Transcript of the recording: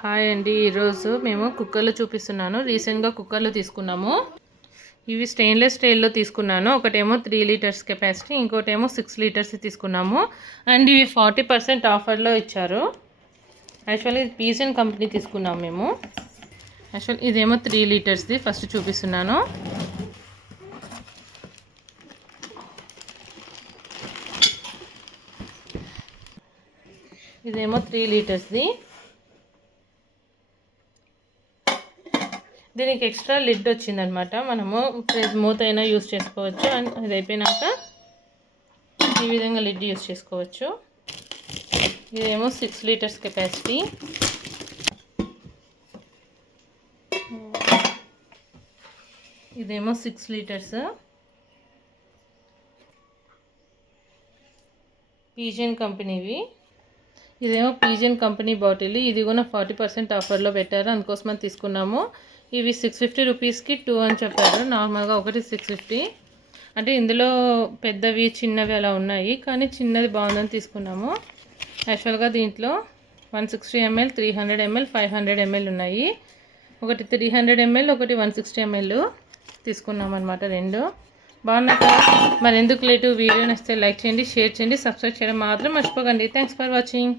Hi అండి. ఈరోజు మేము కుక్కర్లు చూపిస్తున్నాను. రీసెంట్గా కుక్కర్లు తీసుకున్నాము. ఇవి స్టెయిన్లెస్ స్టీల్లో తీసుకున్నాను. ఒకటేమో 3 లీటర్స్ కెపాసిటీ, ఇంకోటేమో 6 లీటర్స్ తీసుకున్నాము. అండ్ ఇవి 40% ఆఫర్లో ఇచ్చారు. యాక్చువల్లీ ఇది పీజన్ కంపెనీ తీసుకున్నాము మేము. యాక్చువల్ ఇదేమో 3 లీటర్స్ది ఫస్ట్ చూపిస్తున్నాను. ఇదేమో 3 లీటర్స్ది. దీనికి ఎక్స్ట్రా లిడ్ వచ్చిందనమాట. మనము మూత అయినా యూస్ చేసుకోవచ్చు. అండ్ అది అయిపోయినాక ఈ విధంగా లిడ్ యూస్ చేసుకోవచ్చు. ఇదేమో 6 లీటర్స్ కెపాసిటీ. ఇదేమో 6 లీటర్స్ పీజన్ కంపెనీవి. ఇదేమో పీజన్ కంపెనీ బాటిల్. ఇది కూడా 40% ఆఫర్లో పెట్టారు, అందుకోసమని తీసుకున్నాము. ఇవి 650 రూపీస్కి 2 అని చెప్పారు. నార్మల్గా ఒకటి 650. అంటే ఇందులో పెద్దవి చిన్నవి అలా ఉన్నాయి, కానీ చిన్నది బాగుందని తీసుకున్నాము. యాక్చువల్గా దీంట్లో 160 ml, 300 ml, 500 ml ఉన్నాయి. ఒకటి 300 ml, ఒకటి 160 ml తీసుకున్నాం అనమాట. రెండు బాగున్నాయి కదా. మరి ఎందుకు లేటు, వీడియో నచ్చితే లైక్ చేయండి, షేర్ చేయండి, సబ్స్క్రైబ్ చేయడం మాత్రం మర్చిపోకండి. Thanks for watching.